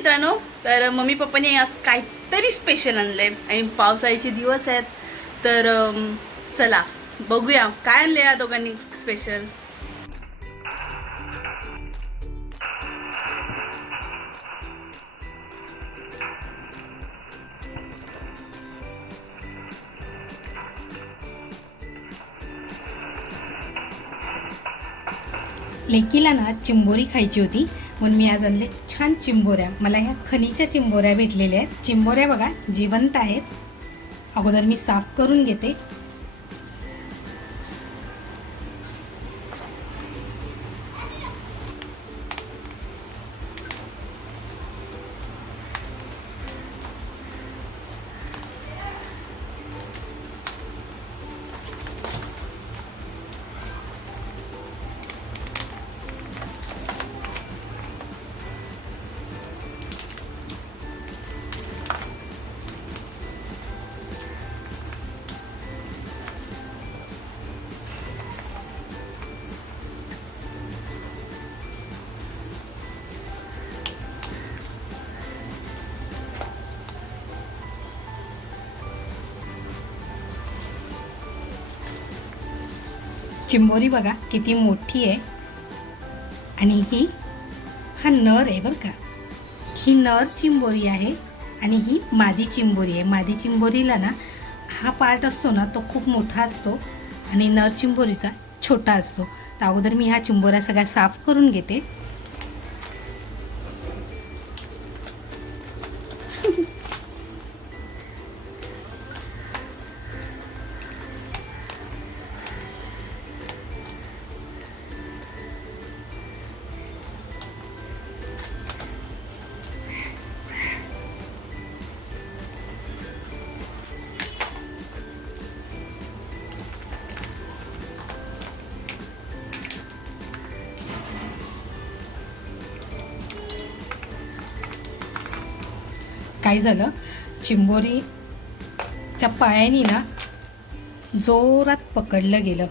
मित्रांनो तर मम्मी पप्पाने आज काहीतरी स्पेशल आणलंय. आणि पावसाळ्याचे दिवस आहेत तर चला बघूया. काय आणले या दोघांनी स्पेशल लेकीला ना चिंबोरी खायची होती. म्हणून मी आज आणले छान चिंबोऱ्या. मला ह्या खनीच्या चिंबोऱ्या भेटलेल्या आहेत. चिंबोऱ्या बघा जिवंत आहेत. अगोदर मी साफ करून घेते. चिंबोरी बघा किती मोठी आहे. आणि ही हा नर आहे बरं का. ही नर चिंबोरी आहे आणि ही मादी चिंबोरी आहे. मादी चिंबोरीला ना हा पार्ट असतो ना तो खूप मोठा असतो आणि नर चिंबोरीचा छोटा असतो. तर अगोदर मी हा चिंबोऱ्या सगळ्या साफ करून घेते. काय झालं? चिंबोरीच्या पायांनी ना जोरात पकडलं गेलं.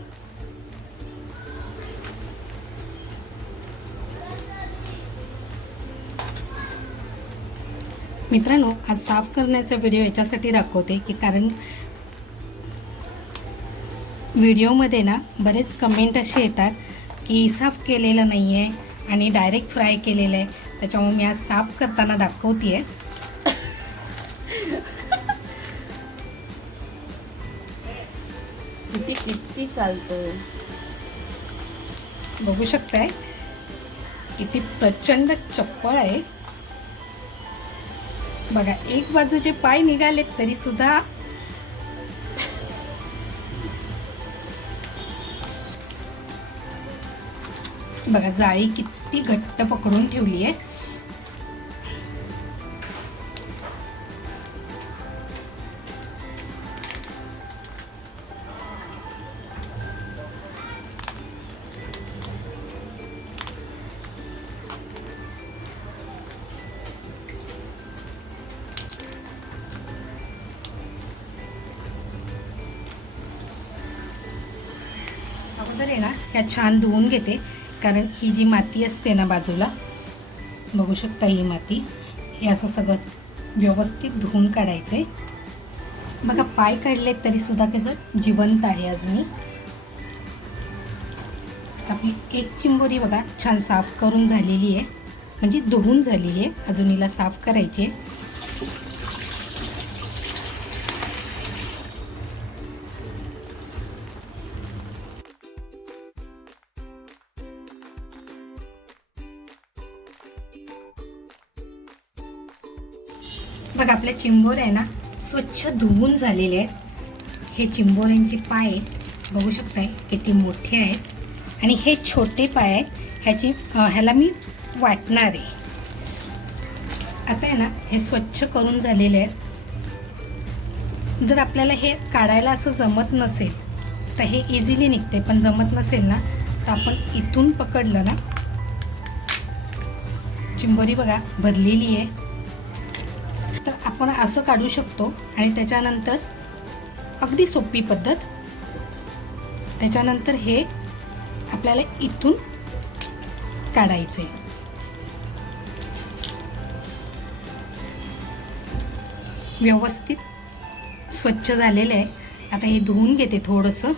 मित्रांनो आज साफ करण्याचा व्हिडिओ याच्यासाठी दाखवते की कारण व्हिडिओमध्ये ना बरेच कमेंट असे येतात की साफ केलेलं नाही आहे आणि डायरेक्ट फ्राय केलेलं आहे. त्याच्यामुळे मी आज साफ करताना दाखवते आहे चालतं बघू शकताय. किती प्रचंड चप्पळ आहे. बघा एक बाजूचे पाय निघालेत तरी सुद्धा बघा जाळी किती घट्ट पकडून ठेवली आहे. अगोदर आहे ना ह्या छान धुवून घेते. कारण ही जी माती असते ना बाजूला बघू शकता ही माती हे असं सगळं व्यवस्थित धुवून काढायचे बघा पाय काढले तरी सुद्धा कसं जिवंत आहे अजूनही. आपली एक चिंबोरी बघा छान साफ करून झालेली आहे. म्हणजे धुवून झालेली आहे अजून हिला साफ करायची आहे. चिंबोऱ्या आहे ना स्वच्छ धुवून झालेले आहेत. हे चिंबोऱ्यांचे पाय आहेत. बघू शकताय किती मोठे आहेत. आणि हे छोटे पाय आहेत. ह्याची ह्याला मी वाटणार आहे. आता आहे ना हे स्वच्छ करून झालेले आहेत. जर आपल्याला हे काढायला असं जमत नसेल तर हे इझिली निघते. पण जमत नसेल ना तर आपण इथून पकडलं ना चिंबोरी बघा भरलेली आहे. आपण असं काढू शकतो आणि त्याच्यानंतर अगदी सोपी पद्धत. त्याच्यानंतर हे आपल्याला इथून काढायचे. व्यवस्थित स्वच्छ झालेलं आहे. आता हे धुवून घेते थोडंसं.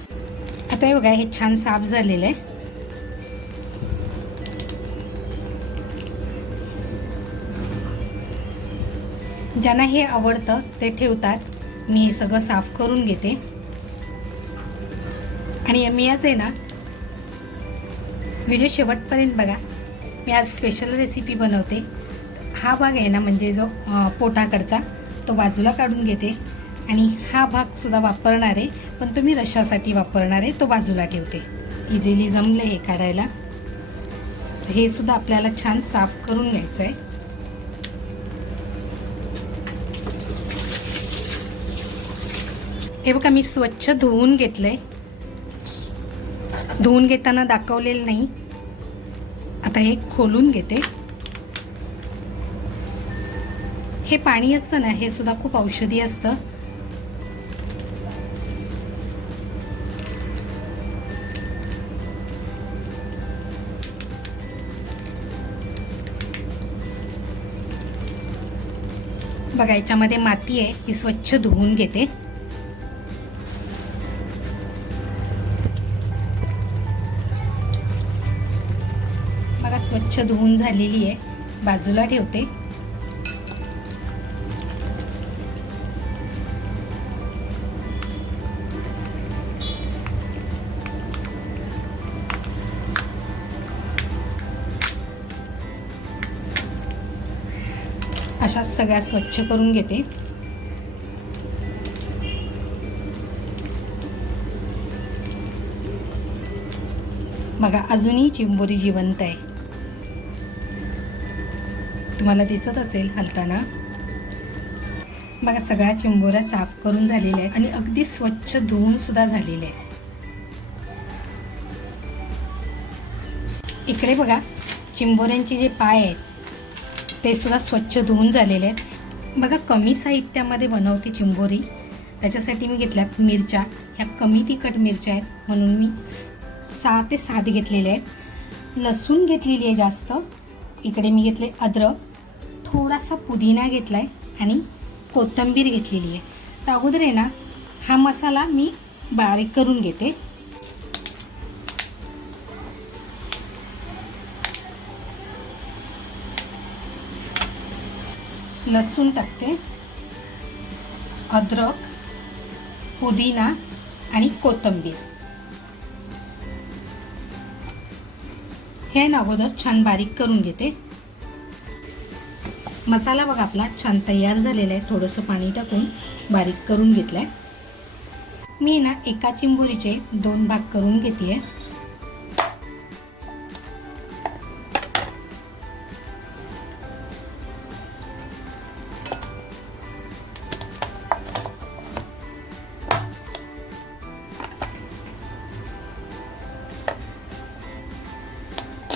आता हे बघा हे छान साफ झालेलं आहे. ज्यांना हे आवडतं ते ठेवतात. मी हे सगळं साफ करून घेते. आणि मी आज आहे ना व्हिडिओ शेवटपर्यंत बघा. मी आज स्पेशल रेसिपी बनवते. हा भाग आहे ना म्हणजे जो पोटाकडचा तो बाजूला काढून घेते. आणि हा भागसुद्धा वापरणार आहे पण तुम्ही रशासाठी वापरणार आहे तो बाजूला ठेवते. इझिली जमले हे काढायला. हे सुद्धा आपल्याला छान साफ करून घ्यायचं आहे हे बघा मी स्वच्छ धुवून घेतलंय. धुवून घेताना दाखवलेलं नाही. आता हे खोलून घेते. हे पाणी असतं ना हे सुद्धा खूप औषधी असतं. बघा याच्यामध्ये माती आहे ही स्वच्छ धुवून घेते. स्वच्छ धुवून झालेली आहे. बाजूला ठेवते. अशा सगळ्या स्वच्छ करून घेते. बघा अजूनही चिंबोरी जिवंत आहे. तुम्हाला दिसत असेल हलताना. बघा सगळ्या चिंबोऱ्या साफ करून झालेल्या आहेत आणि अगदी स्वच्छ धुवून सुद्धा झालेल्या आहेत. इकडे बघा चिंबोऱ्यांचे जे पाय आहेत ते सुद्धा स्वच्छ धुवून झालेले आहेत. बघा कमी साहित्यामध्ये बनवते चिंबोरी. त्याच्यासाठी मी घेतल्या मिरच्या. ह्या कमी तिखट मिरच्या आहेत म्हणून मी सहा ते सात घेतलेले आहेत. लसूण घेतलेली आहे जास्त. इकडे मी घेतले अद्रक. थोडासा पुदिना घेतला आहे आणि कोथिंबीर घेतलेली आहे. तर अगोदर आहे ना हा मसाला मी बारीक करून घेते. लसूण टाकते अद्रक पुदिना आणि कोथिंबीर. हे ना अगोदर छान बारीक करून घेते. मसाला बघा आपला छान तयार झालेला आहे. थोडंसं पाणी टाकून बारीक करून घेतलं आहे मी ना एका चिंबोरीचे दोन भाग करून घेते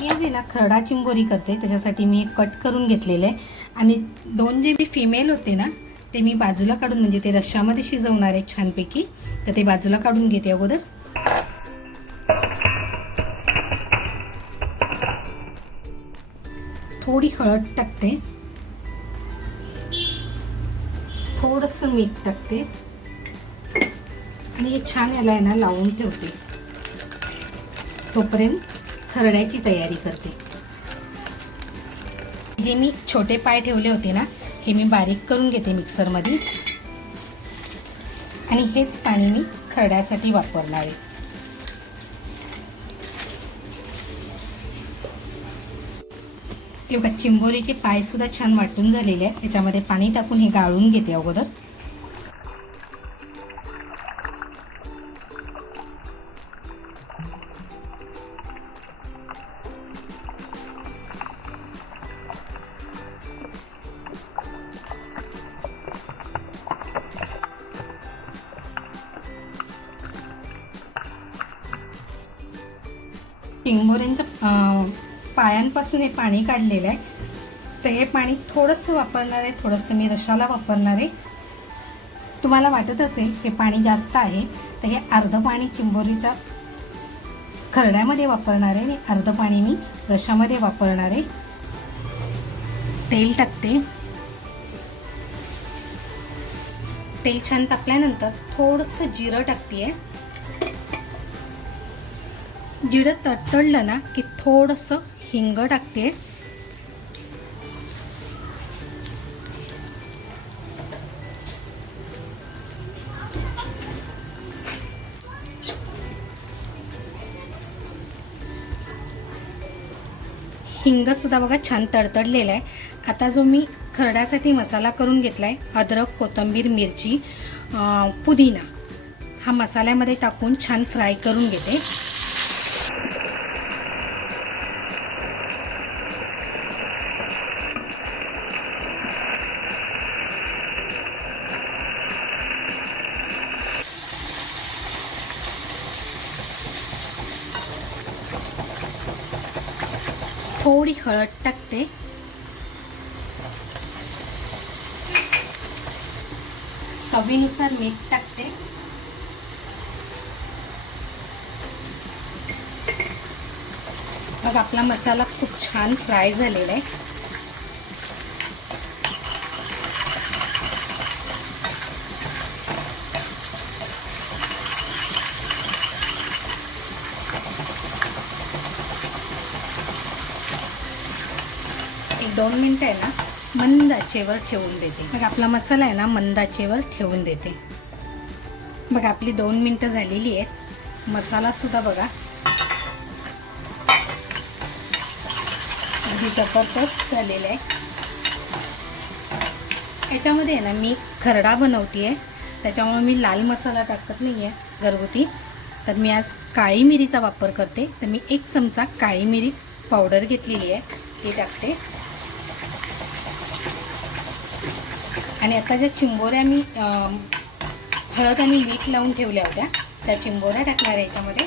मी आहे ना खरडा चिंबोरी करते त्याच्यासाठी मी कट करून घेतलेलं आहे. आणि दोन जे मी फिमेल होते ना ते मी बाजूला काढून म्हणजे ते रश्श्यामध्ये शिजवणार आहे छानपैकी तर ते बाजूला काढून घेते अगोदर. थोडी हळद टाकते. थोडंसं मीठ टाकते. आणि हे छान याला आहे ना लावून ठेवते. तोपर्यंत खरड्याची तयारी करते. जे मी छोटे पाय ठेवले होते ना हे मी बारीक करून घेते मिक्सरमध्ये. आणि हेच पाणी मी खरड्यासाठी वापरणार आहे. हे बघा चिंबोरीचे पाय सुद्धा छान वाटून झालेले आहेत. त्याच्यामध्ये पाणी टाकून हे गाळून घेते अगोदर. हे पाणी काढलेलं आहे. तर हे पाणी थोडंसं वापरणार आहे थोडंसं मी रशाला वापरणार आहे. तुम्हाला वाटत असेल हे पाणी जास्त आहे तर हे अर्धं पाणी चिंबोरीच्या खरड्यामध्ये वापरणार आहे. आणि अर्धं पाणी मी रशामध्ये वापरणार आहे. तेल टाकते. तेल छान तापल्यानंतर थोडंसं जिरं टाकते जिरं तडतडलं ना की थोडंसं हिंग टाकते. हिंगसुद्धा बघा छान तडतडलेलं आहे. आता जो मी खरड्यासाठी मसाला करून घेतला आहे अद्रक कोथिंबीर मिरची पुदिना हा मसाल्यामध्ये टाकून छान फ्राय करून घेते. हळद टाकते. चवीनुसार मीठ टाकते. मग आपला मसाला खूप छान फ्राय झालेला आहे एक दोन मिनटं आहे ना मंद आचेवर ठेवून देते. मग आपला मसाला आहे ना मंद आचेवर ठेवून देते. बघा आपली दोन मिनटं झालेली आहेत. मसालासुद्धा बघा. अगदी जबरदस्त झालेला आहे. याच्यामध्ये आहे ना मी खरडा बनवते आहे त्याच्यामुळे मी लाल मसाला टाकत नाही आहे घरगुती. तर मी आज काळी मिरीचा वापर करते. तर मी एक चमचा काळी मिरी पावडर घेतलेली आहे. ती टाकते. आणि आता ज्या चिंबोऱ्या मी हळद आणि मीठ लावून ठेवल्या होत्या त्या चिंबोऱ्या टाकणार याच्यामध्ये.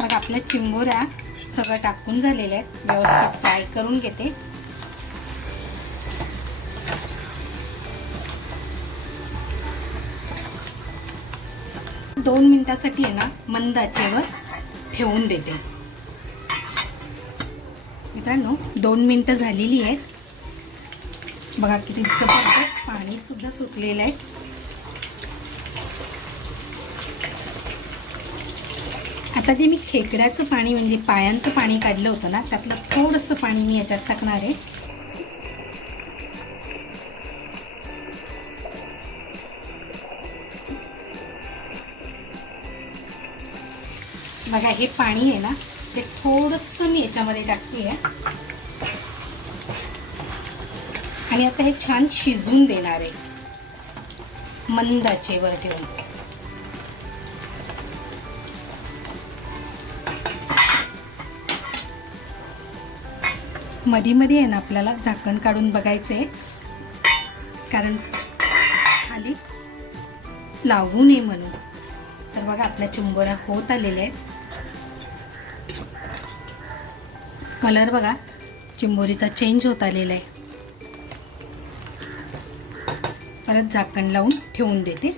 मग आपल्या चिंबोऱ्या सगळं टाकून झालेल्या आहेत. व्यवस्थित फ्राय करून घेते. दोन मिनिटासाठी आहे ना मंद आचेवर. ठेवून देते. मित्रांनो दोन मिनटं झालेली आहेत. बघा किती जबरदस्त पाणी सुद्धा सुटलेलं आहे. आता जे मी खेकड्याचं पाणी म्हणजे पायांचं पाणी काढलं होतं ना त्यातलं थोडंसं पाणी मी याच्यात टाकणार आहे. बघा हे पाणी आहे ना ते थोडंसं मी याच्यामध्ये टाकते आणि आता हे छान शिजून देणार आहे. मंद आचेवर ठेवून. मध्ये मध्ये आहे ना आपल्याला झाकण काढून बघायचे कारण खाली लागू नये म्हणून. तर बघा आपल्या चिंबोऱ्या होत आलेल्या आहेत. कलर बघा. चिंबोरीचा चेंज होत आलेला आहे. परत झाकण लावून ठेवून देते.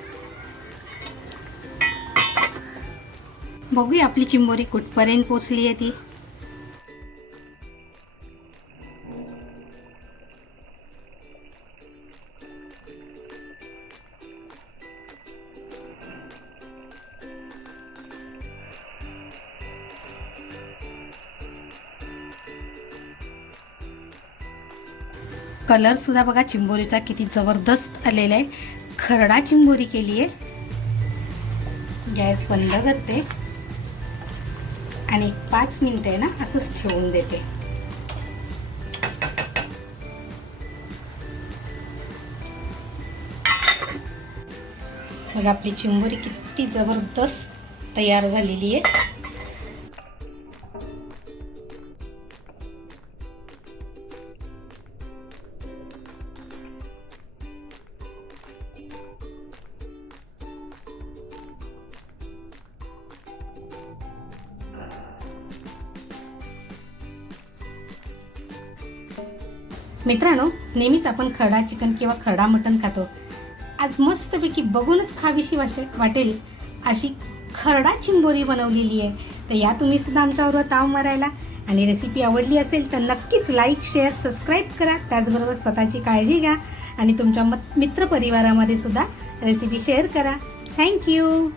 बघूया आपली चिंबोरी कुठपर्यंत पोचली आहे ती. कलरसुद्धा बघा चिंबोरीचा किती जबरदस्त आलेला आहे. खरडा चिंबोरी केली आहे. गॅस बंद करते. आणि पाच मिनटं आहे ना असंच ठेवून देते. मग आपली चिंबोरी किती जबरदस्त तयार झालेली आहे. मित्रांनो नेहमीच आपण खडा चिकन किंवा खडा मटण खातो. आज मस्तपैकी बघूनच खावीशी वाटे वाटेल अशी खरडा चिंबोरी बनवलेली आहे. तर या तुम्ही सुद्धा आमच्याबरोबर ताव मारायला. आणि रेसिपी आवडली असेल तर नक्कीच लाईक शेअर सबस्क्राईब करा. त्याचबरोबर स्वतःची काळजी घ्या. आणि तुमच्या मत मित्रपरिवारामध्ये सुद्धा रेसिपी शेअर करा. थँक्यू